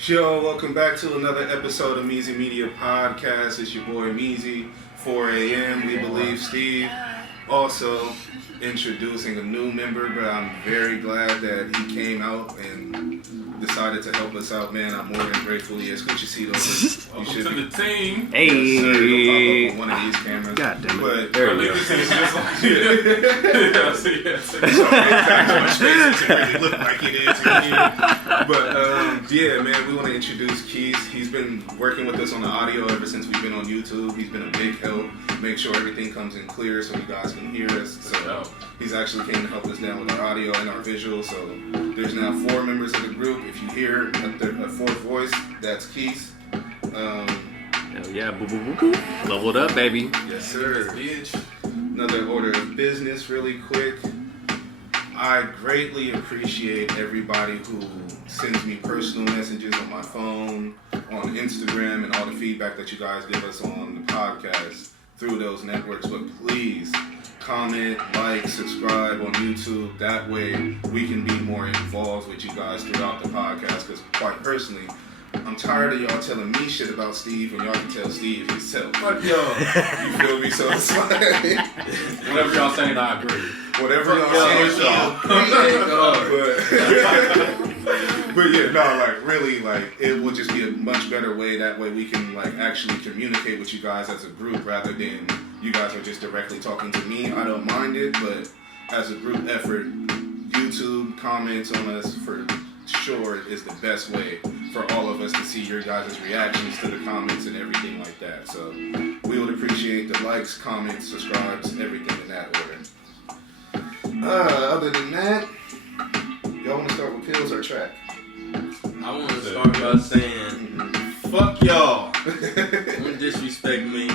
Yo, welcome back to another episode of Mezzy Media Podcast. It's your boy Mezzy, 4 a.m. We believe Steve. Also introducing a new member, but I'm very glad that he came out and decided to help us out, man. I'm more than grateful. Yes, Gucci over. You should be the team. Hey, yes, sir. It'll pop up on one of these cameras. God damn it. But there we go. It's just like, yeah, see, yeah. So exactly much space it really look like it is in here. But yeah, man, we want to introduce Keith. He's been working with us on the audio ever since we've been on YouTube. He's been a big help. Make sure everything comes in clear so you guys can hear us. So he's actually came to help us down with our audio and our visual. So there's now 4 members of the group. If you hear a fourth voice, that's Keith. Hell yeah, boo boo boo boo. Leveled up, baby. Yes, sir. Another order of business, really quick. I greatly appreciate everybody who sends me personal messages on my phone, on Instagram, and all the feedback that you guys give us on the podcast through those networks. But please comment, like, subscribe on YouTube. That way we can be more involved with you guys throughout the podcast. Because quite personally, I'm tired of y'all telling me shit about Steve when y'all can tell Steve himself. Fuck y'all. You feel me? So it's like, Whatever y'all saying, I agree. whatever y'all saying, but yeah, no, like really, like it will just be a much better way. That way we can like actually communicate with you guys as a group rather than you guys are just directly talking to me. I don't mind it, but as a group effort, YouTube comments on us for sure is the best way for all of us to see your guys' reactions to the comments and everything like that. So we would appreciate the likes, comments, subscribes, everything in that order. Other than that, y'all want to start with pills or track? I want to start by saying, fuck y'all. Don't disrespect me.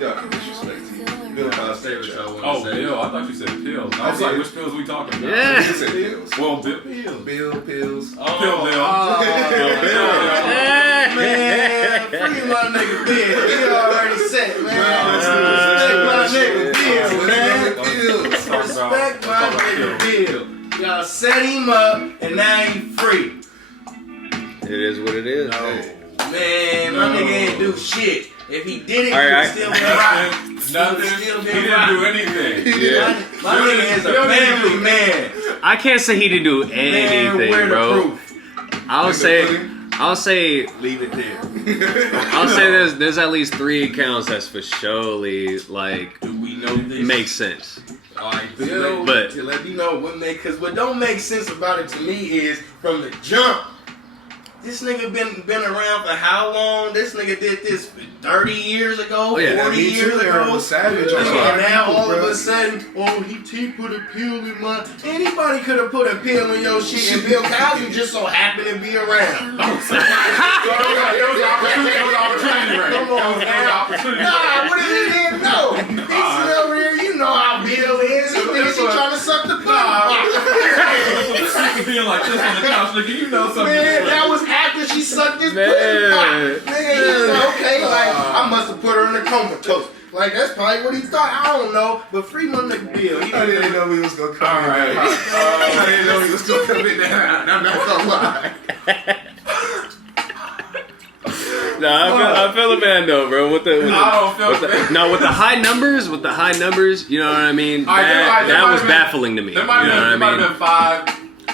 Y'all can disrespect you. Bill Cosby. Say what y'all want to Oh, say. Bill, I thought you said pills. I was like, which pills we talking about? Yeah. He said pills. Well, Bill. Bill, pills. Oh, Bill. man, free my nigga Bill. He already said, man. Respect my nigga Bill, man. Respect my nigga Bill. Y'all set him up, and now he free. It is what it is. Man, my nigga ain't do shit. If he did it, All right, he would still been right. Nothing. He didn't do anything. Yeah. My nigga is a family man. I can't say he didn't do Man, anything, where the bro. proof? I'll say Leave it there. I'll say there's at least 3 accounts that's for surely like Do we know this? makes sense. Alright, But- but to let you know because what don't make sense about it to me is from the jump. This nigga been around for how long? This nigga did this 30 years ago, Oh, yeah. 40 Me years too, Aaron ago. was savage on That's a And lot of now people, all of bro. a sudden, he put a pill in my. Anybody could have put a pill in your shit, and Bill Cosby just so happened to be around. It was opportunity right? Come on, man. Nah, what if he didn't know? He's sitting over here, you know how Bill is. He thinks he trying to suck the butt. Being like this on the couch, nigga, you know something. Man, that was after she sucked his Man. butt. Nigga, he said, okay, like, I must have put her in the comatose. Like, that's probably what he thought. I don't know. But free my nigga Bill. He I didn't know we was gonna come in Alright. that hot. I didn't know we was gonna come in that hot. I'm not gonna lie. Nah, I feel a man though, bro. With the high numbers, you know what I mean? That was baffling to me. There might You know have what I mean? been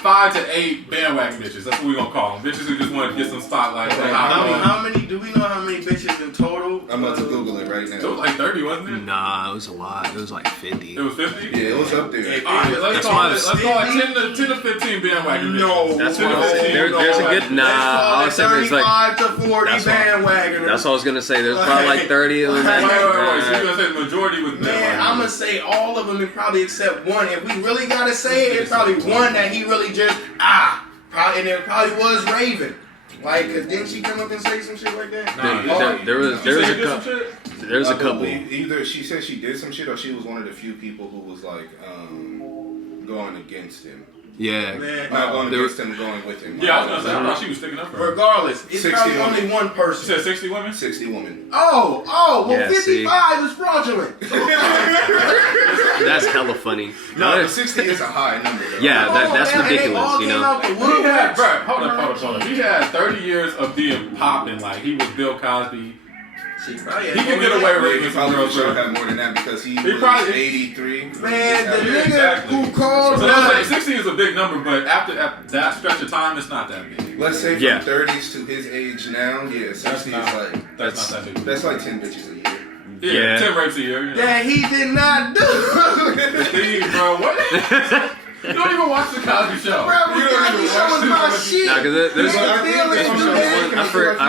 5 to 8 bandwagon bitches. That's what we gonna call them. Bitches who just want to get some spotlight. How many, do we know how many bitches in total? I'm about to Google it right It was now. like 30, wasn't it? Nah, it was a lot. It was like 50. It was 50? Yeah, it was up there. Alright, let's That's call why it, I was- let's call it 10 to 15 bandwagon bitches. No. That's 10 what to I'm saying. 15. There's a good. Nah, I was saying there's like. 35 to 40 That's what- bandwagoners. That's what I was gonna say. There's probably like 30 of them. Wait. So Nah. you're gonna say the majority was Man, I'm gonna say all of them, and probably except one. If we really gotta say it, it's probably one that he really just probably, and it probably was Raven. Like, cause didn't she come up and say some shit like that? There was a couple. There's a I couple. believe either she said she did some shit or she was one of the few people who was like going against him. Yeah. Man, Not going there against him, going with him. Yeah, I was gonna say, I thought she was sticking up for her. regardless, it's 60 probably women. only one You person. said 60 women? 60 women. Oh, well, Yeah, see. 55 is fraudulent. That's hella funny. No, but 60 is a high number. Though. Yeah, that's ridiculous. You know. He had, bro, hold on. He had 30 years of being popping. Like he was Bill Cosby. He could get away with it. Probably should have more than that because he was 83. Man, the nigga who called so 60 is a big number, but after that stretch of time, it's not that big. Let's say from 30s to his age now, 60 is like that's not that big. That's like 10 bitches a year. Yeah, 10 rapes a year. You know. That he did not do. Steve, bro, what? You don't even watch the Cosby Show. Bro, the Cosby Show was my shit. Nah, cause there's I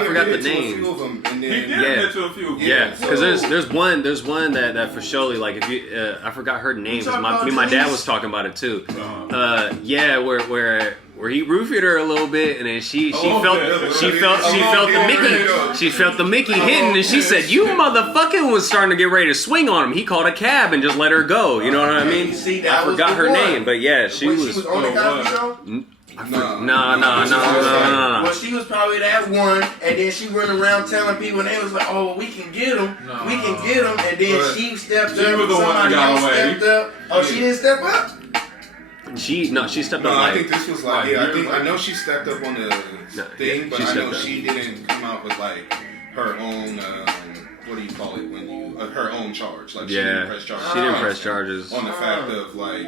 forgot the name. He did into a few. Yeah, because there's one that for surely, like, if you I forgot her name. My dad was talking about it too. Yeah, where he roofied her a little bit, and then she felt the Mickey hitting, and she said, "You motherfucking," was starting to get ready to swing on him. He called a cab and just let her go. You know what I mean? I forgot her name, but yeah, she was on the Cosby Show. No. Well, she was probably that one, and then she running around telling people, and they was like, "Oh, we can get him, we can get him," and then she stepped up. She was the one that got away. Stepped up. Oh, she didn't step up. She stepped up. No, like, I think this was like I know she stepped up on the thing, but I know she didn't come out with like her own what do you call it when you her own charge. Like she didn't press charges. She didn't press charges on the fact of like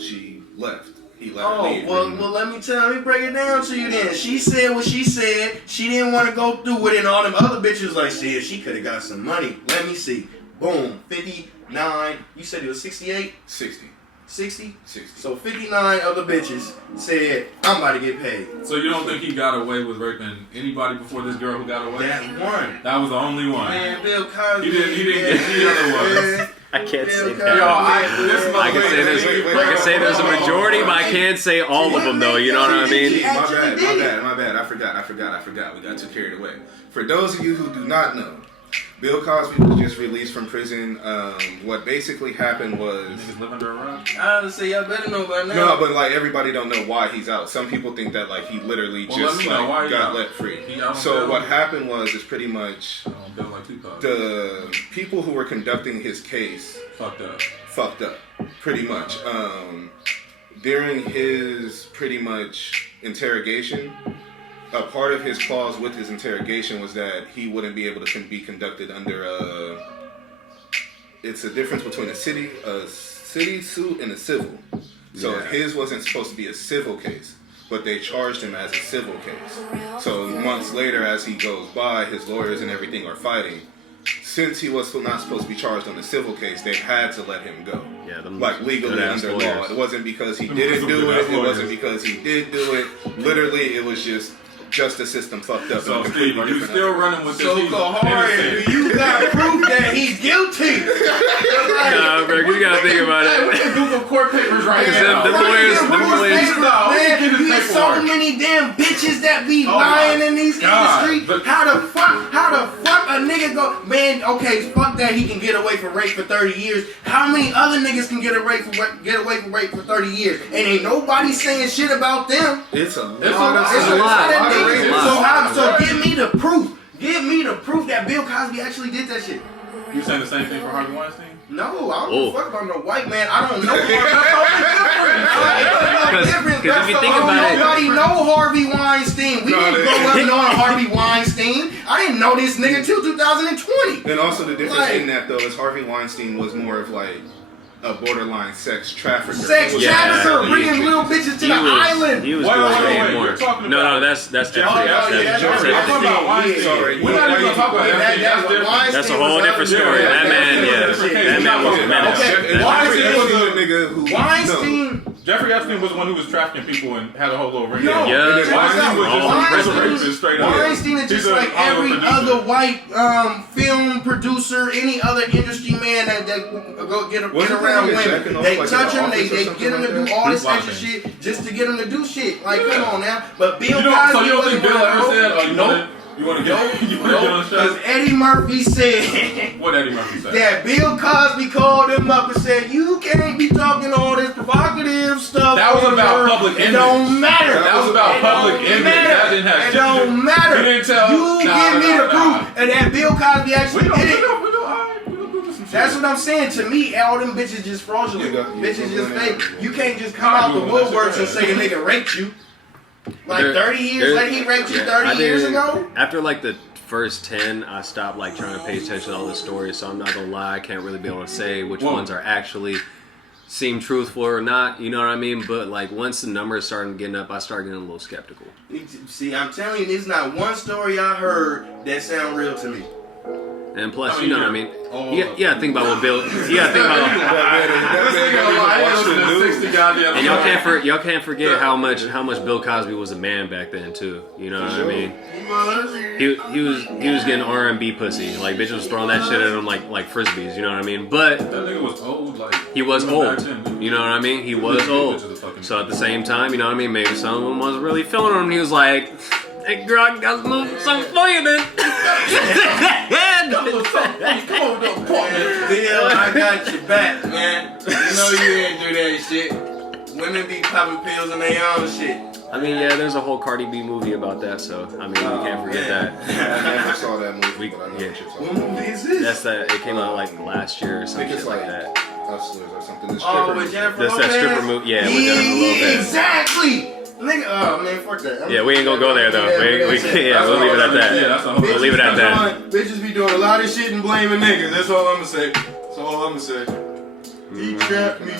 she left. He left. Oh well, let me break it down to you then. She said what she said. She didn't want to go through with it, and all them other bitches like shit. She could have got some money. Let me see. Boom, 59. You said it was 68. 60. 60? So 59 other bitches said, I'm about to get paid. So you don't think he got away with raping anybody before this girl who got away? That one. That was the only one. Man, Bill Cosby. He didn't get any other ones. I can't say that. Yo, I can say there's a majority, but I can't say all of them though. You know what I mean? My bad. I forgot. We got too carried away. For those of you who do not know, Bill Cosby was just released from prison. What basically happened was... Niggas living under a rock? I would say y'all better know by now. No, but like everybody don't know why he's out. Some people think that like he literally just got let free. So what happened was is pretty much the people who were conducting his case fucked up. Pretty much. During his pretty much interrogation, a part of his clause with his interrogation was that he wouldn't be able to be conducted under it's a difference between a city suit and a civil. So his wasn't supposed to be a civil case, but they charged him as a civil case. So months later, as he goes by, his lawyers and everything are fighting. Since he was not supposed to be charged on the civil case, they had to let him go. Yeah, like legally under law. It wasn't because he didn't do it. It wasn't because he did do it. Literally, it was just justice system fucked up. So Steve, are you still running with this? So hard. You got proof that he's guilty. Nah, bro, you gotta think about it. We can Google court papers right now. The lawyers. Man, you get so many damn bitches that be lying in these industries. How the fuck a nigga go? Man, okay, fuck that. He can get away for rape for 30 years. How many other niggas can get away for rape for 30 years? And ain't nobody saying shit about them. It's a lot. It's a lot. So give me the proof. Give me the proof that Bill Cosby actually did that shit. You saying the same thing for Harvey Weinstein? No, I don't give a fuck about no white man. I don't know. Because if you think about it, nobody know Harvey Weinstein. We didn't grow up knowing Harvey Weinstein. I didn't know this nigga till 2020. And also the difference in that though is Harvey Weinstein was more of like a borderline sex trafficker. Bringing little bitches to the island. He was doing way more. No, that's Jeffrey. We're not even talking about that. That's a whole different story. That man was a menace. Weinstein. Jeffrey Epstein was the one who was trafficking people and had a whole little ring. Weinstein is just like every other white film producer, any other industry man that go get around women. They touch them, they get them to do all this extra shit just to get them to do shit. Like, come on now. But Bill Cosby. So you don't think Bill ever said, nope. You want to get on the show? Because Eddie Murphy said. What Eddie Murphy said? That Bill Cosby called him up and said, you can't be talking all this provocative stuff. That was about public image. It don't matter. That was about public image. That didn't have shit. It don't matter. You didn't tell. You give me the proof. And that Bill Cosby actually did it. We're going to Google some That's what I'm saying. To me, all them bitches just fraudulent. Bitches just fake. You can't just come out the woodworks and say a nigga raped you. Like 30 years later, he raped you 30 years ago? After like the first 10, I stopped like trying to pay attention to all the stories, so I'm not gonna lie, I can't really be able to say which ones are actually seem truthful or not, you know what I mean? But like once the numbers started getting up, I started getting a little skeptical. See, I'm telling you, there's not one story I heard that sound real to me. And plus, you know what I mean? Yeah, think about what Bill. Yeah, think about. And y'all can't forget how much Bill Cosby was a man back then too. You know what I mean? He was getting R&B pussy. Like bitches was throwing that shit at him like frisbees. You know what I mean? But that nigga was old. Like he was old. You know what I mean? He was old. So at the same time, you know what I mean? Maybe some of them wasn't really feeling him. He was like, "Hey girl, I got something for you, then." Come on, Bill, I got your back, man. You know you ain't do that shit. Women be popping pills in their own shit. I mean, yeah, there's a whole Cardi B movie about that, so I mean, we can't forget that. I never saw that movie, but I know what you're talking What movie is this? That's that. It came out like last year or some shit like that. Hustlers or something. With Jennifer Lopez? That's that stripper movie. Yeah, with Jennifer Lopez. Exactly. Nigga, oh man, fuck that. Yeah, we ain't gonna go there though. We'll leave it at that. We'll leave it at that. Bitches be doing a lot of shit and blaming niggas. That's all I'm gonna say. That's all I'm gonna say. He trapped me.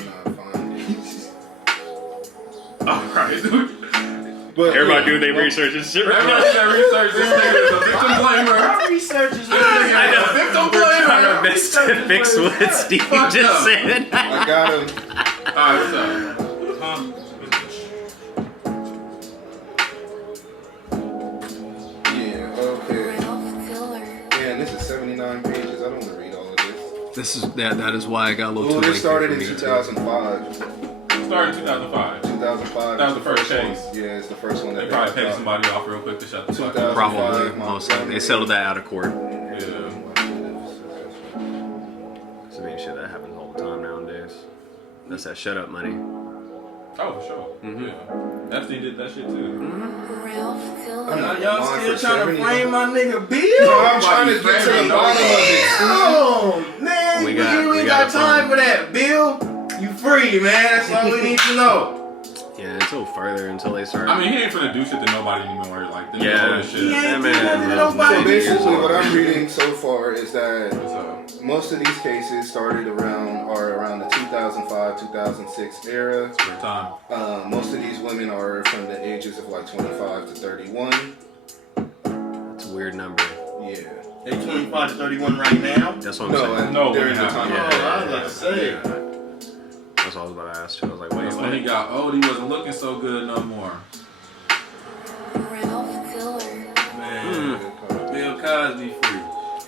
Alright, But everybody do their research and shit. Everybody do their research. This nigga is a victim blamer. Our research is I know. We're trying our best to fix what Steve just said. I got him. Alright, so. This is 79 pages. I don't want to read all of this. That is why I got a little too late. This started in 2005. Started in 2005. 2005. That was the first chase. Yeah, it's the first one that they probably paid somebody off real quick to shut the fuck up. Probably, most likely. They settled that out of court. Yeah. I mean, shit, that happens all the time nowadays. That's that shut up money. Oh, for sure. Mm-hmm. Yeah. Epstein did that shit too. Y'all still trying to frame my nigga Bill? No, I'm trying to get to the bottom of it. Oh, man. We ain't got time for that, Bill. You free, man. That's all we need to know. Yeah, until they start. I mean, he ain't finna do shit to nobody anymore. Like, yeah, shit. That man. So basically, what I'm reading so far is that most of these cases started around the 2005-2006 era. Time. Most of these women are from the ages of like 25 to 31. That's a weird number. Yeah. They 25 to 31 right now? That's what I'm saying. No, during the time. I was about to say. That's what I was about to ask you. I was like, wait. When he got old, he wasn't looking so good no more. Man, Bill Cosby free.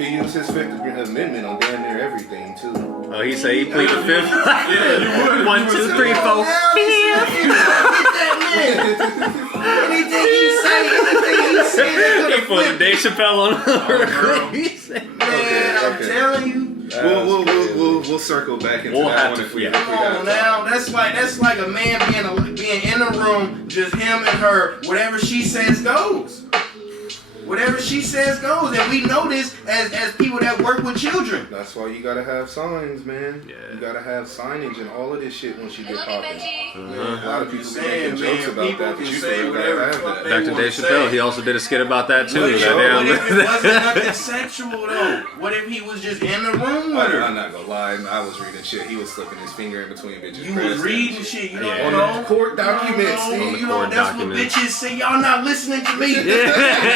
He used his Fifth Amendment on damn near everything too. Oh, he said he pleaded the fifth. Yeah, you would. 1, 2, 3, 4. Anything he say, He put Dave Chappelle on. Man, I'm telling you. We'll circle back into that one if we have Come on now, that's like a man being in a room, just him and her. Whatever she says goes. Whatever she says goes, and we know this as people that work with children. That's why you gotta have signs, man. Yeah. You gotta have signage and all of this shit once you get popping. A Uh-huh. lot of people be making jokes about people that, but can you say still whatever gotta the have fuck that. they Back to wanna Dave Chappelle, say. he also did a skit about that too. What if it Goddamn. wasn't nothing sexual though? What if he was just in the room with her? I'm not gonna lie, I was reading shit. He was slipping his finger in between bitches. You was reading shit, you don't Yeah. know. On the court documents, You see? know, court that's documents. what bitches say. Y'all not listening to me. Yeah.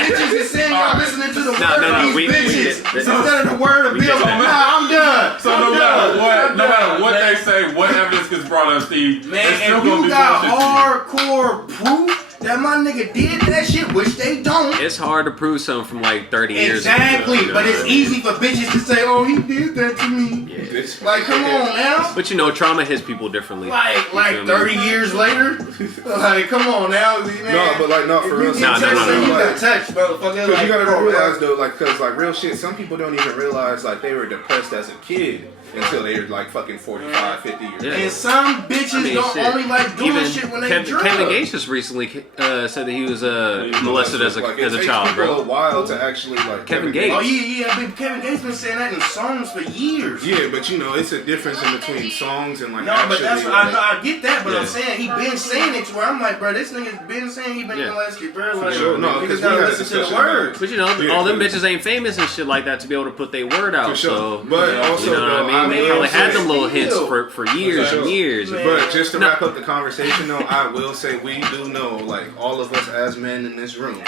Bitches is saying y'all listening to the word No, of these we bitches did. instead of the word of We Bill. did that. Nah, I'm done. So no matter what they say, what evidence gets brought up, Steve, Man, they still if gonna you do got bullshit to you. hardcore proof that my nigga did that shit, which they don't. It's hard to prove something from like 30 years ago. Exactly, you know but what it's I mean? easy for bitches to say, "Oh, he did that to me." Yeah. Bitch. Like, come on now. But you know, trauma hits people differently. Like feel me? 30 years later. Like, come on now, man. No, but like, not for real. No. You got touched, motherfucker. Because you gotta bro, realize though, like, cause like real shit, some people don't even realize like they were depressed as a kid until they were like fucking 45, 50 years Yeah. old. And some bitches don't shit. only like doing Even shit when they Kevin drunk. Gates just recently said that he was molested as a child, bro. It takes people a while to actually like Kevin Gates. Oh yeah. Kevin Gates been saying that in songs for years. Yeah, but you know, it's a difference in between songs and like. No, actually, but that's like, I get that, but I'm saying he been saying it to where I'm like, bro, this nigga's been saying he been molested, bro. Like, sure. No, niggas because gotta we had a listen to the discussion words. But you know, all them bitches ain't famous and shit like that to be able to put their word out. For sure. So, But also, you know what I mean? They probably had them little hints for years and years. But just to wrap up the conversation, though, I will say we do know, like all of us as men in this room,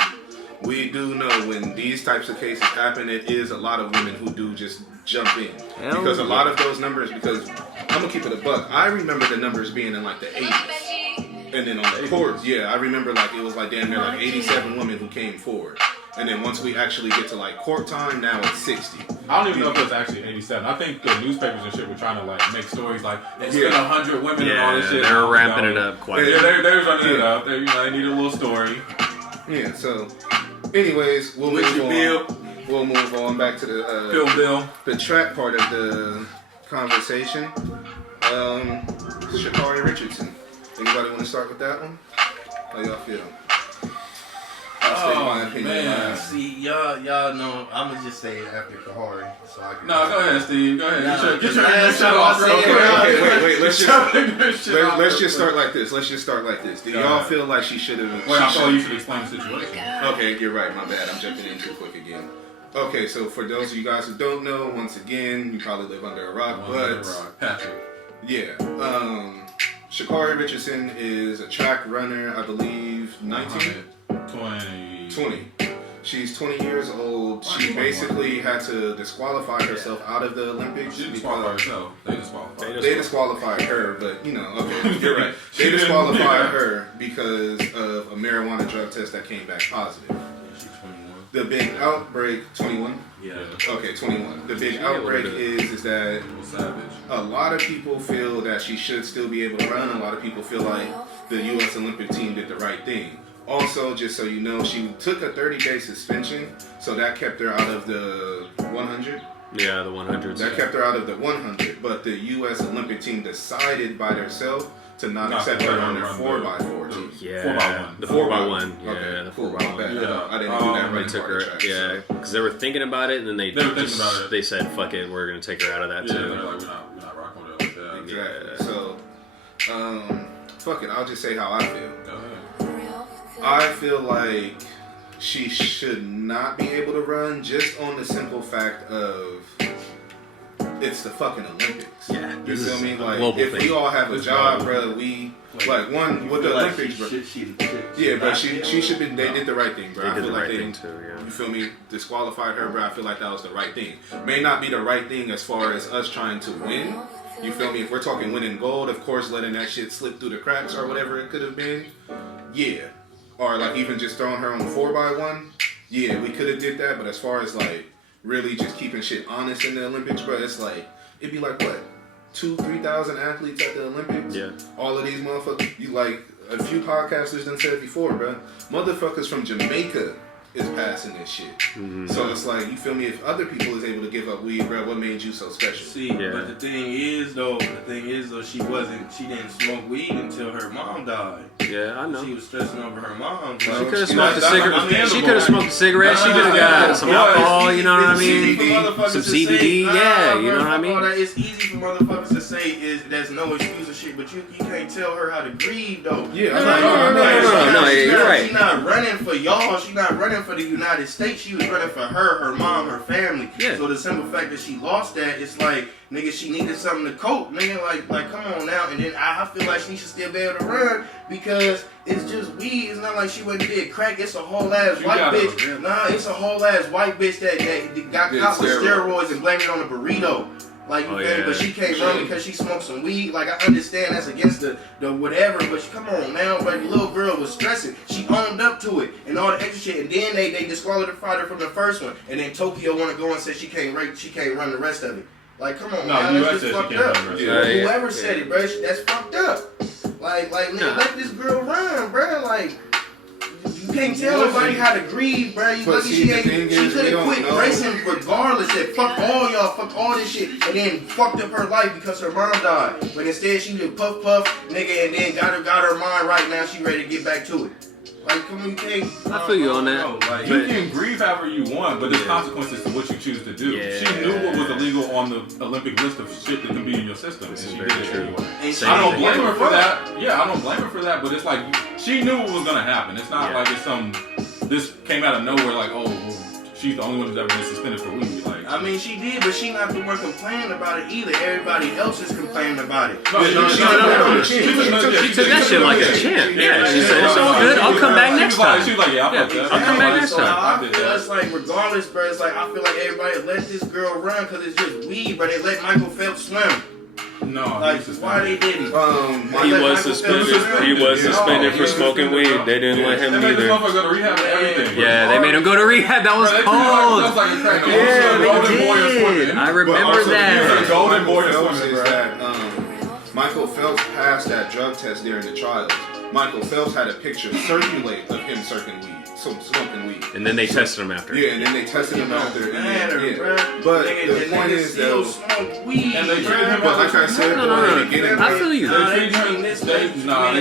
we do know when these types of cases happen, it is a lot of women who do just jump in. Because a lot of those numbers, because I'm gonna keep it a buck, I remember the numbers being in like the 80s. And then on the court, I remember like it was like damn near like 87 women who came forward. And then once we actually get to like court time, now it's 60. I don't even know if it's actually 87. I think the newspapers and shit were trying to like make stories like it's been 100 women and all this shit. They're ramping it up quite a bit. They're running it up. They need a little story. Yeah, so anyways, we'll move on. We'll move on back to the track part of the conversation. Sha'Carri Richardson. Anybody want to start with that one? How y'all feel? Oh man, see y'all know. I'm gonna just say it after Kahari, so I can. No, go ahead, Steve. Go ahead. Get your shut off. Okay, wait. Let's just start like this. Do y'all feel like she should have? Wait, I thought you should explain the situation. Okay, you're right. My bad. I'm jumping in too quick again. Okay, so for those of you guys who don't know, once again, you probably live under a rock, Patrick. Yeah. Sha'Carri Richardson is a track runner, I believe, 19? 20. She's 20 years old. She basically had to disqualify herself out of the Olympics. She disqualified herself. They disqualified her, but you know, okay, you're right. They disqualified her because of a marijuana drug test that came back positive. The big outbreak, 21? Yeah. Okay, 21. The big outbreak is that a lot of people feel that she should still be able to run. A lot of people feel like the U.S. Olympic team did the right thing. Also, just so you know, she took a 30-day suspension, so that kept her out of the 100. Yeah, the 100s. That kept her out of the 100, but the U.S. Olympic team decided by themselves to not accept her on their 4x4 team. Yeah, the 4x1. Yeah, okay, the 4x1. Yeah. I didn't do that right. They took her, yeah, because they were thinking about it, and then they said, "Fuck it, we're gonna take her out of that too." Yeah, they're like, we're not rocking with it like that. Exactly. So, fuck it. I'll just say how I feel. Go ahead. I feel like she should not be able to run just on the simple fact of it's the fucking Olympics. Yeah, you feel me? Like if thing. we all have a job, bro, we like one with the Olympics, bro. Yeah, but she should be. They did the right thing, bro. They I did feel the like right they, thing too. Yeah. you feel me? Disqualified her, bro. I feel like that was the right thing. May not be the right thing as far as us trying to win. You feel me? If we're talking winning gold, of course, letting that shit slip through the cracks or whatever it could have been. Yeah. Or like even just throwing her on the 4x1. Yeah, we could have did that. But as far as like really just keeping shit honest in the Olympics, bro, it's like it'd be like what 2,000-3,000 athletes at the Olympics. Yeah. All of these motherfuckers. You like a few podcasters done said before, bro. Motherfuckers from Jamaica is passing this shit. Mm-hmm. So it's like, you feel me? If other people is able to give up weed, bro, what made you so special? See, but the thing is though, she didn't smoke weed until her mom died. Yeah, I know. She was stressing over her mom. She could have smoked a cigarette. She could have smoked a cigarette. She could have got some alcohol. You know what I mean? Some CBD. Yeah, you know what I mean? It's easy for motherfuckers to say there's no excuse or shit, but you can't tell her how to grieve though. Yeah, no, you're right. She's not running for y'all. She's not running for the United States. She was running for her mom, her family. Yeah. So the simple fact that she lost that, it's like, nigga, she needed something to cope. Nigga, like come on now. And then I feel like she should still be able to run because it's just weed. It's not like she wouldn't did crack. It's a whole ass white bitch. Nah, it's a whole ass white bitch that got caught with steroids and blamed it on a burrito. Like, but she can't run because she smoked some weed. Like, I understand that's against the whatever, but come on now. Like, the little girl was stressing. She owned up to it and all the extra shit. And then they disqualified her from the first one. And then Tokyo want to go and say she can't run the rest of it. Like, come on, man, that's just fucked up. Whoever said it, bro, that's fucked up. Like, nigga, let this girl run, bro. Like, you can't tell nobody how to grieve, bro. You lucky she could have quit racing regardless. That fuck all y'all, fuck all this shit, and then fucked up her life because her mom died. But instead, she did puff, nigga, and then got her mind right now. She ready to get back to it. Like, communicate. I feel you on that. Like, you can grieve however you want, but there's consequences to what you choose to do. Yeah. She knew what was illegal on the Olympic list of shit that can be in your system. This is and very she did it true. anyway. Same I don't thing. blame her for that. Yeah, I don't blame her for that, but it's like, she knew what was going to happen. It's not like this came out of nowhere like, oh, well, she's the only one who's ever been suspended for weed. Like, I mean, she did, but she not the one complaining about it either. Everybody else is complaining about it. No, She took that shit like a champ. Yeah, she said, it's all good. I'll come back next time. She was like, yeah, I'll come back next So time. how I feel, it's like, regardless, bro, it's like, I feel like everybody let this girl run because it's just weed, but they let Michael Phelps swim. No, Like, why they didn't? He was suspended for smoking weed. They didn't let him They made this either. motherfucker go to rehab and everything. Yeah, they made him go to rehab. That was Bro, they treated him cold. like a crack. Yeah, Golden boy is they did. swimming. I remember that. Golden boy is Phelps swimming, is bro. that Michael Phelps passed that drug test during the trials. Michael Phelps had a picture circulate of him smoking weed. And then they tested him after. Yeah, and then they tested him after. And Matter, then, bro. But Nigga, the point is still though, smoke weed, And they treated him but like I said, No. I feel you. Nah, They they treated treat him. this They lady-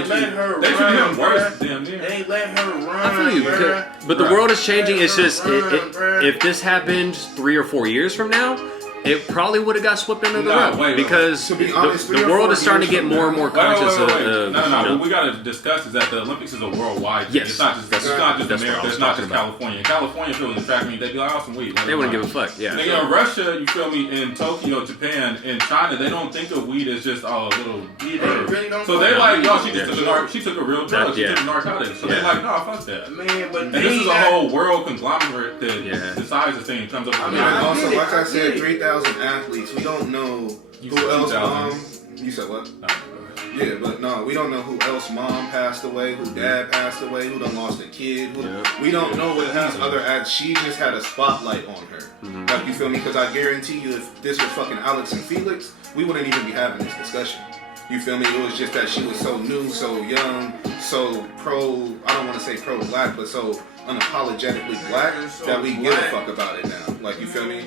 treated her him run, worse. bruh. Damn near. They let her run. I feel you, bruh. but the world is changing. It's just Bruh. if this happened 3 or 4 years from now, it probably would have got swept under the Nah, rug wait. because To be honest, the 3 or world 4 is starting to years get from more and now- more conscious of. No. You know, What we gotta discuss is that the Olympics is a worldwide thing. Yes. It's not just That's America. what I was It's not talking just about. California. In California, if it was a track meet, they'd be like, oh, some weed. they wouldn't give a fuck. Yeah. Nigga, in Russia, you feel me? In Tokyo, Japan, in China, they don't think of weed as just a little Yeah, herb. they really don't. So they like, yo, she just Yeah. took she took a real drug. She Yeah. took narcotics. So Yeah. they like, no, fuck that. Man, but And this is a whole world conglomerate that Yeah. decides this thing and comes up with I mean, I also, get it, like I I get said, it. 3,000 athletes. We don't know You who said else 2,000. You said what? Yeah, but no, we don't know who else mom passed away, who dad passed away, who done lost a kid. We don't know what these other acts. She just had a spotlight on her. Like, you feel me? Because I guarantee you, if this was fucking Alex and Felix, we wouldn't even be having this discussion. You feel me? It was just that she was so new, so young, so I don't want to say pro-black, but so unapologetically black that we give a fuck about it now. Like, you feel me?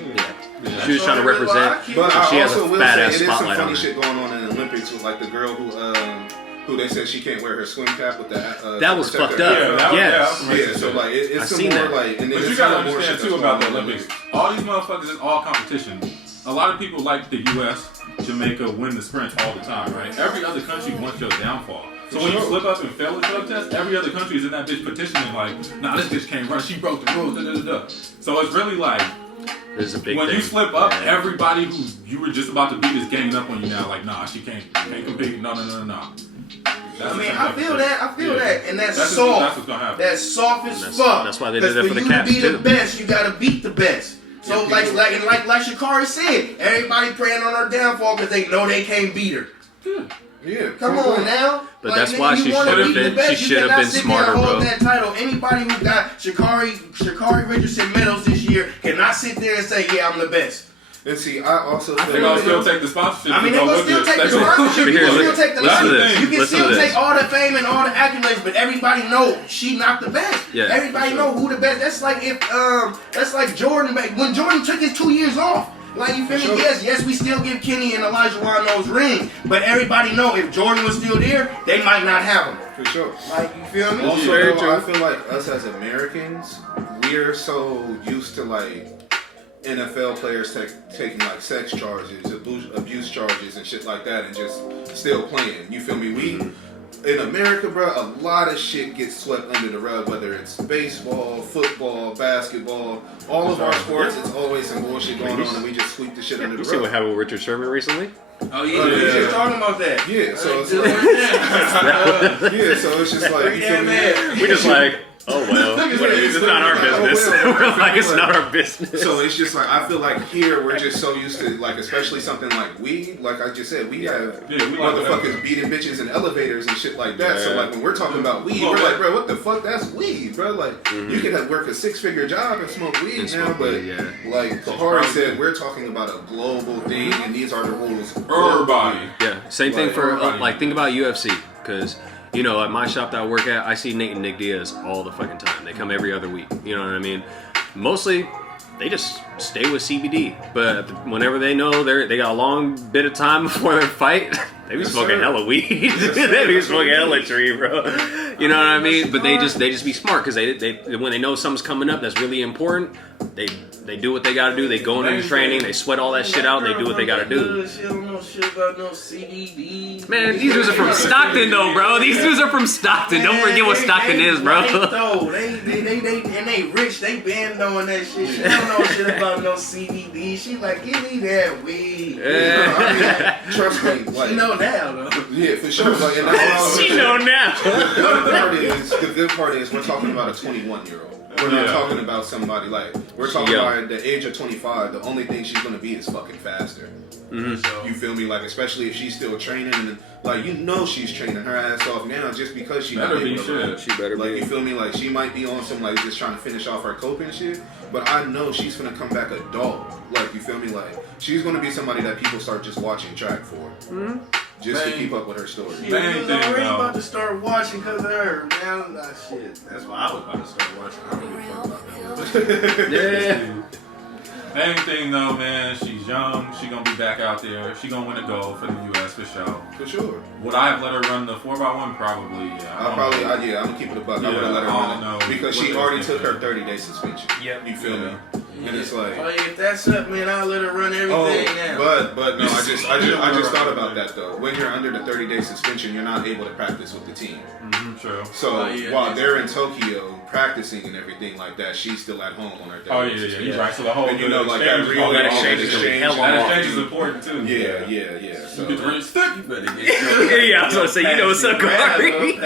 Yeah. She was trying to represent. But I She has also a will fat say ass it is some spotlight on funny her. shit going on in the Olympics with like the girl who they said she can't wear her swim cap with the That was protect fucked her up. hair. Yes. Yeah, so like it's I some seen more that. like, and then But you it's gotta some more understand shit too that's about the going on in Olympics. All these motherfuckers is all competition. A lot of people like the U.S., Jamaica win the sprint all the time, right? Every other country wants your downfall. So when you slip up and fail a drug test, every other country is in that bitch petitioning like, nah, this bitch can't run. She broke the rules. Da, da, da, da. So it's really like, There's a big when thing. you slip up, Yeah. everybody who you were just about to beat is ganging up on you now. Like, nah, she can't compete. No. I mean, I feel that, and that's That's soft. what's gonna happen. That's soft as And fuck. that's why they did that for the you Caps, to be too. the best, you gotta beat the best. So Yeah, like Sha'Carri said, everybody praying on her downfall because they know they can't beat her. Yeah, Come on now. But Like, that's nigga, why you she wanna should've beat the been- best, she you should've cannot been sit there smarter, and hold bro. that title. Anybody who got Sha'Carri Richardson medals this year cannot sit there and say, yeah, I'm the best. And see, I also They're feel gonna like still take the sponsorship. I mean, they're gonna still take the sponsorship. You Here, can still look- take the listen to money. this. You can Listen still to this. take all the fame and all the accolades, but everybody know she not the best. Yeah, Everybody for know who the best. That's like if that's like Jordan when Jordan took his 2 years off. Like, you feel me? Sure. Yes, we still give Kenny and Elijah Wano's ring, but everybody know if Jordan was still there, they might not have him. for sure. Like, you feel me? Also, Very though, true. I feel like us as Americans, we're so used to like NFL players taking like sex charges, abuse charges, and shit like that, and just still playing. You feel me? We in America, bro, a lot of shit gets swept under the rug. Whether it's baseball, football, basketball, all of our sports, it's always some bullshit going on, and we just sweep the shit under You the see what rug. happened with Richard Sherman recently? Oh yeah, we were just talking about that. Yeah, so it's Yeah. like, yeah, so it's just like, you feel me? We just like, oh well, it's not our business. We're like, it's not our business. So it's just like, I feel like here we're just so used to like, especially something like weed. Like I just said, we have Yeah, we like motherfuckers beating bitches in elevators and shit like that. So Yeah. like when we're talking about weed, Well, we're like, bro, what the fuck? That's weed, bro. Like you can have work a 6-figure job and smoke weed And now, smoke but weed, yeah. like Kahari said, we're talking about a global thing, and these are the rules. Everybody. Yeah, same thing Like, for everybody. like think about UFC because you know at my shop that I work at, I see Nate and Nick Diaz all the fucking time. They come every other week. You know what I mean? Mostly, they just stay with CBD. But whenever they know they got a long bit of time before their fight, they be Yes, smoking sir. hella weed. Yes, sir. They be That's what smoking it hella is. tree, bro. You know what I mean? But they just be smart because they when they know something's coming up that's really important, they do what they gotta do. They go into the training, they sweat all that shit out, and they do what they gotta do. She don't know shit about no CBD. Man, these dudes are from Stockton though, bro. These dudes are from Stockton. Don't forget what Stockton is, bro. They rich. They been knowing that shit. She don't know shit about no CBD. She like, give me that weed. Trust me. Like, She know now though. Yeah, for sure. Like, and that's She know now. the good part is we're talking about a 21-year-old. We're not talking about somebody like we're talking about at the age of 25. The only thing she's gonna be is fucking faster. Mm-hmm. You feel me? Like, especially if she's still training, and like, you know, she's training her ass off now just because she better not be able to run. She better Like, be. you feel me? Like, she might be on some like just trying to finish off her coping shit, but I know she's gonna come back a dog. Like, you feel me? Like, she's gonna be somebody that people start just watching track for. Just to keep up with her story. She was already about to start watching because of her. Now, shit. That's why I was about to start watching. I don't give a fuck about that. Yeah. Main thing though, man, she's young. She gonna be back out there. She gonna win a gold for the U.S. for sure. For sure. Would I have let her run the 4x1? Probably, yeah. I'm gonna keep it a buck. I would have let her run it because she already took her 30-day suspension. Yep. You feel me? And it's like, oh, if that's up, man, I'll let her run everything now. but no, I just thought about that though. When you're under the 30-day suspension, you're not able to practice with the team. True. So while they're in Tokyo practicing and everything like that, she's still at home on her 30-day suspension. Right. So the whole And you know, like that exchange is important too. Yeah. So, You get the ring stick. You better get Yeah, I was gonna say, you know what's up, Corey.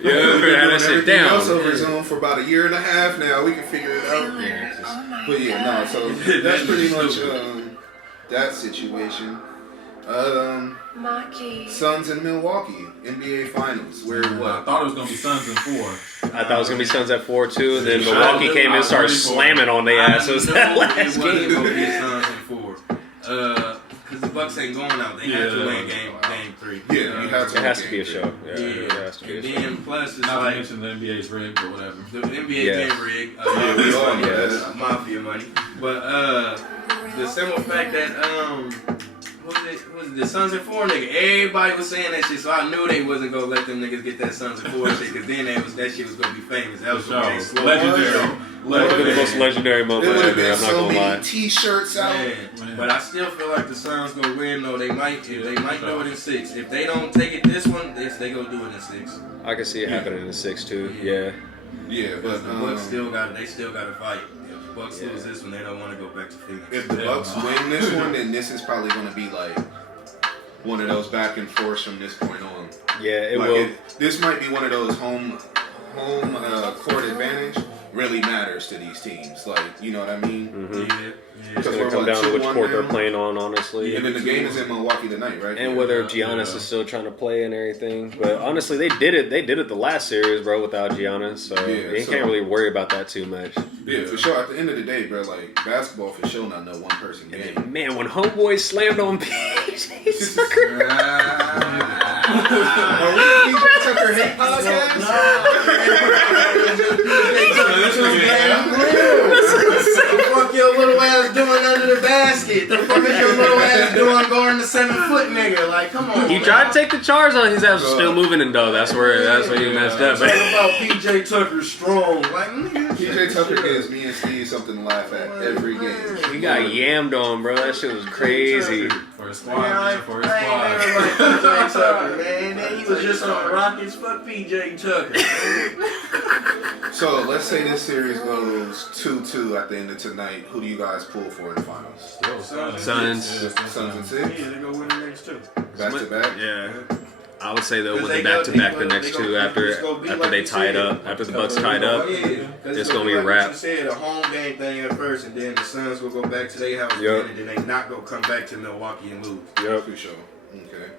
Yeah, that shit down. Else over Zoom for about a year and a half now. We can figure it out. But yeah, no. So that's pretty much that situation. Suns in Milwaukee, NBA Finals. Where I what? thought it was gonna be Suns in 4. I thought it was gonna be Suns at 4 too. Then Milwaukee came in and started slamming on their asses that last game. Suns in 4. Because the Bucks ain't going out. They have to win game 3. Yeah, you have to. It has to be a show. Yeah. It has to be a And show. then plus it's Not to like mention the NBA's rigged or whatever. the NBA Yes. game rigged. we all know that. Mafia money. But the simple fact that what was it the Suns and 4 nigga? Everybody was saying that shit, so I knew they wasn't gonna let them niggas get that Suns and 4 shit, because then that shit was gonna be famous. That was gonna be slow. Legendary. One of the most legendary There moments would have ever. been I'm not so gonna lie. many T-shirts out. Man. But I still feel like the Suns gonna win though. They might do it in 6. If they don't take it this one, they gonna do it in 6. I can see it happening in 6 too. Yeah. Yeah, but the Bucks still gotta fight. If the Bucks lose this one, they don't want to go back to Phoenix. if the Bucks win this one, then this is probably going to be like one of those back and forths from this point on. Yeah, it Like will. This might be one of those home court advantage really matters to these teams. Like, you know what I mean? It's going to come down to which court they're playing on, honestly. And then the game is in Milwaukee tonight, right? And whether Giannis is still trying to play and everything. But honestly, they did it the last series, bro, without Giannis. So they can't really worry about that too much. Yeah, for sure. At the end of the day, bro, like, basketball for sure not no one person game. And man, when Homeboy slammed on PJ Tucker. Are we PJ Tucker hate The fuck your little ass doing under the basket? The fuck is your little ass doing guarding the 7-foot nigga? Like, come on. He tried to take the charge on his ass, was still moving and though. That's where he messed up. Talking about PJ Tucker strong. Like, nigga. PJ Tucker gives me and Steve something to laugh at every game. He got yammed on, bro. That shit was crazy. For his squad, I man. For his ain't squad. never liked PJ Tucker, man. Then he was just on the Rockets. Fuck PJ Tucker. So let's say this series goes 2-2 at the end of tonight. Who do you guys pull for in the finals? Suns. Suns and 6? Yeah, they go win the next 2. Back to back? Yeah. I would say they'll win They the go- back-to-back they the go- next they two go- after it's gonna be like they you tie it said. up. After the Bucks tied up, it's gonna be a like wrap. You said a home game thing at first, and then the Suns will go back to their house Yep. again, and then they not go come back to Milwaukee and lose. Yep. For sure. Okay.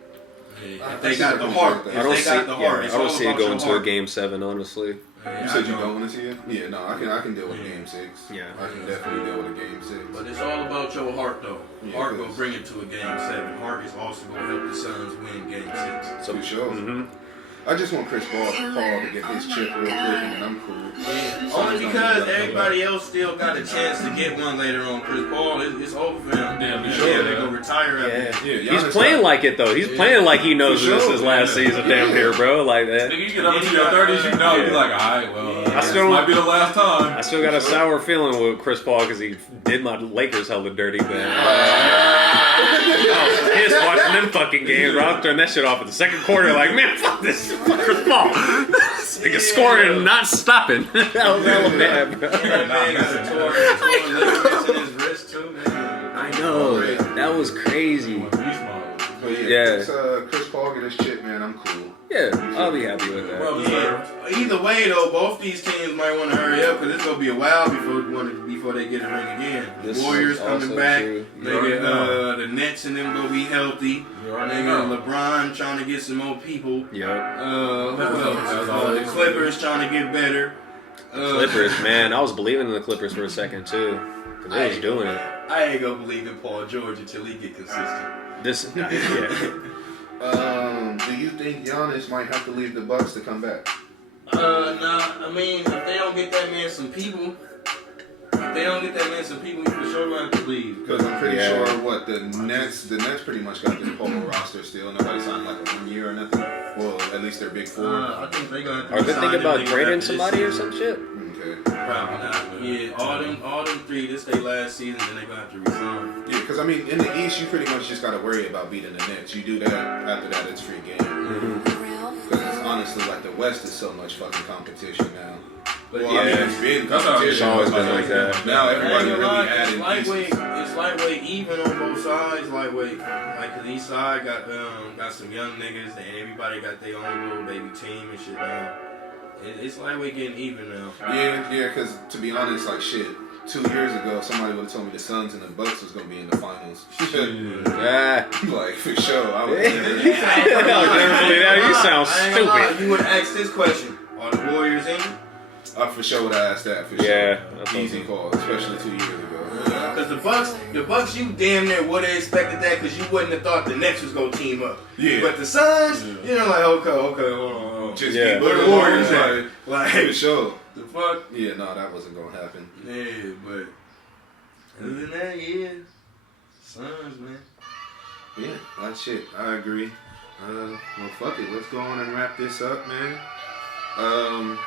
If they got the heart, I don't see it going going to a game 7, honestly. You said you don't want to see it? Yeah, no, I can deal with game 6. Yeah. I can definitely deal with a game 6. But it's all about your heart, though. Yeah, Heart cause- will bring it to a game 7. Heart is also going to help the Suns win game 6. So for sure. Mm-hmm. I just want Chris Paul to get his chip real quick, and then I'm cool. Only because everybody else still got a chance to get one later on. Chris Paul, it's over for him. Damn, Yeah, sure, they yeah. gonna retire after Yeah, He's Giannis playing got- like it though. He's playing like he knows For this is sure. his last season down here, bro. Like that. Nigga, you get up into your 30s, you know, you're like, alright, well, I this still- might be the last time. I still got a sour feeling with Chris Paul because he did my Lakers hella dirty, man. I was pissed watching them fucking games, bro. I turned that shit off in the second quarter, like, man, fuck this. Fuck Chris Paul. This nigga scoring and not stopping. That was hella bad, bro. That man got a torn ligaments in his wrist too, man. I know. That was crazy. Beast mode. But Yeah. It's, Chris Paul get his chip, man. I'm cool. Yeah, I'll be happy with that. Well, Yeah. Either way, though, both these teams might want to hurry up because it's gonna be a while before they get a ring again. This The Warriors is coming also back. true. You already Nigga, know. the Nets and them gonna be healthy. You already Nigga, know. LeBron trying to get some more people. Yup. Who else? That's all. The Clippers trying to get better. Clippers, man. I was believing in the Clippers for a second, too. Because they was doing it. I ain't gonna believe in Paul George until he get consistent. This, yeah. Do you think Giannis might have to leave the Bucks to come back? Nah, I mean, if they don't get that man some people, he for sure gonna have to leave. Because I'm pretty Yeah. sure what the Nets pretty much got their whole roster still. Nobody signed like a 1 year or nothing. Well, at least their big four. I think they gonna have to Are they resign thinking them about niggas trading after this somebody or season. some shit? Okay. Probably not. Yeah, all them three. This their last season, then they gonna have to resign. Yeah, because I mean, in the East, you pretty much just got to worry about beating the Nets. You do that, after that, it's free game. Because honestly, like the West is so much fucking competition now. But Well, yeah, I mean, it's been That's how competition. It's always been like that. Now I ain't everybody gonna really lie, adding lightweight. pieces. It's lightweight even on both sides. Lightweight, like the East side got some young niggas, and everybody got their own little baby team and shit now. It's lightweight getting even now. Yeah, because to be honest, like shit, 2 years ago, somebody would have told me the Suns and the Bucks was gonna be in the finals. Ah. Like for sure, I would. You sound I ain't gonna lie, stupid. you would ask this question: are the Warriors in? I for sure would have asked that. For Yeah, sure. that's Easy awesome. call, especially 2 years ago. Because the Bucks, you damn near would have expected that because you wouldn't have thought the Nets was gonna team up. Yeah. But the Suns, you know, like okay, hold on. Just Yeah. keep Where the looking Warriors like, at? Like for sure. the fuck? Yeah, no, that wasn't gonna happen. Yeah, but other than that, yeah, Suns, man. Yeah, that shit. I agree. Well, fuck it. Let's go on and wrap this up, man.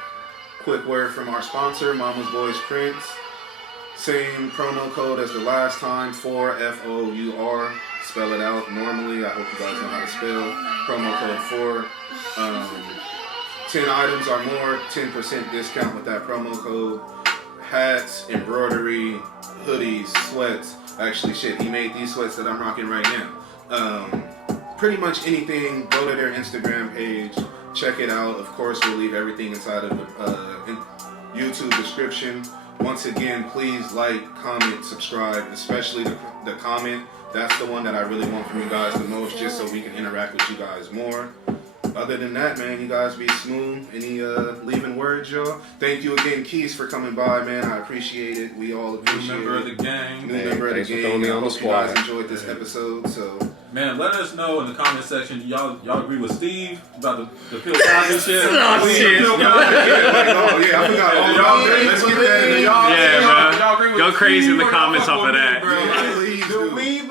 Quick word from our sponsor, Mama's Boys Prints. Same promo code as the last time, 4FOUR. Spell it out normally. I hope you guys know how to spell. Promo code 4. 10 items or more, 10% discount with that promo code. Hats, embroidery, hoodies, sweats. Actually, shit, he made these sweats that I'm rocking right now. Pretty much anything, go to their Instagram page, check it out. Of course, we'll leave everything inside of the YouTube description. Once again, please like, comment, subscribe, especially the comment. That's the one that I really want from you guys the most, just so we can interact with you guys more. Other than that, man, you guys be smooth. Any leaving words, y'all? Thank you again, Keys, for coming by, man. I appreciate it. We all New appreciate member of it. the gang. New Hey, member of thanks the for throwing gang. me I on the hope you guys squad. enjoyed this episode. So Man, let us know in the comment section. Y'all agree with Steve about the Phil Cosby shit? Oh, shit. Phil Cosby. yeah, I forgot. Yeah, Y'all, y'all- let's get that in the y'all. Yeah, y'all bro. agree with Go crazy in the Steve or comments y'all off of fuck with that. me, bro? Yeah, please Do do. we